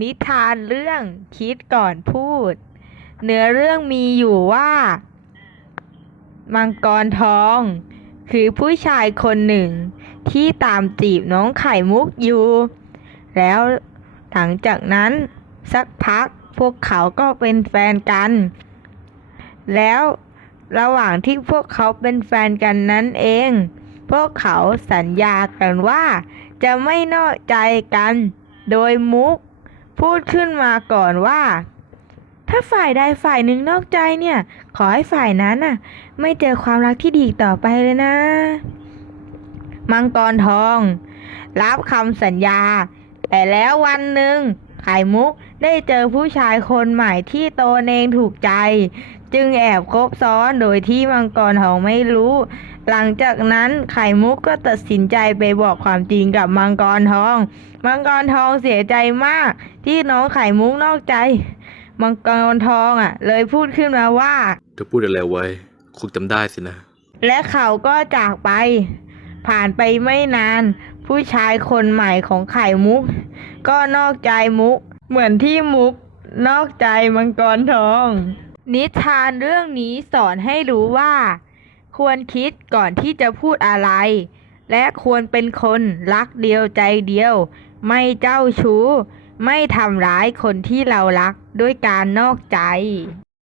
นิทานเรื่องคิดก่อนพูด เนื้อเรื่องมีอยู่ว่า มังกรทอง คือผู้ชายคนหนึ่ง ที่ตามจีบน้องไข่มุกอยู่ แล้วหลังจากนั้นสักพักพวกเขาก็เป็นแฟนกัน แล้วระหว่างที่พวกเขาเป็นแฟนกันนั้นเอง พวกเขาสัญญากันว่า จะไม่นอกใจกัน โดยมุก พูดขึ้นมาก่อนว่า ถ้าฝ่ายใดฝ่ายหนึ่งนอกใจเนี่ย ขอให้ฝ่ายนั้นน่ะ ไม่เจอความรักที่ดีต่อไปเลยนะ มังกรทอง รับคำสัญญา แต่แล้ววันหนึ่งไข่มุกได้เจอผู้ชายคนใหม่ที่โตเองถูกใจ จึงแอบคบซ้อนโดยที่มังกรทองไม่รู้ หลังจากนั้นไข่มุกก็ตัดสินใจไปบอกความจริงกับมังกรทอง มังกรทองเสียใจมาก ที่น้องไข่มุกนอกใจ มังกรทองอะ เลยพูดขึ้นมาว่าเธอพูดอะไรไว้คงจำได้สินะ และเขาก็จากไป ผ่านไปไม่นาน ผู้ชายคนใหม่ของไข่มุก ก็นอกใจมุก เหมือนที่มุกนอกใจมังกรทอง นิทานเรื่องนี้สอนให้รู้ว่า ควรคิดก่อนที่จะพูดอะไร และควรเป็นคนรักเดียวใจเดียว ไม่เจ้าชู้ ไม่ทำร้ายคนที่เรารักด้วยการนอกใจ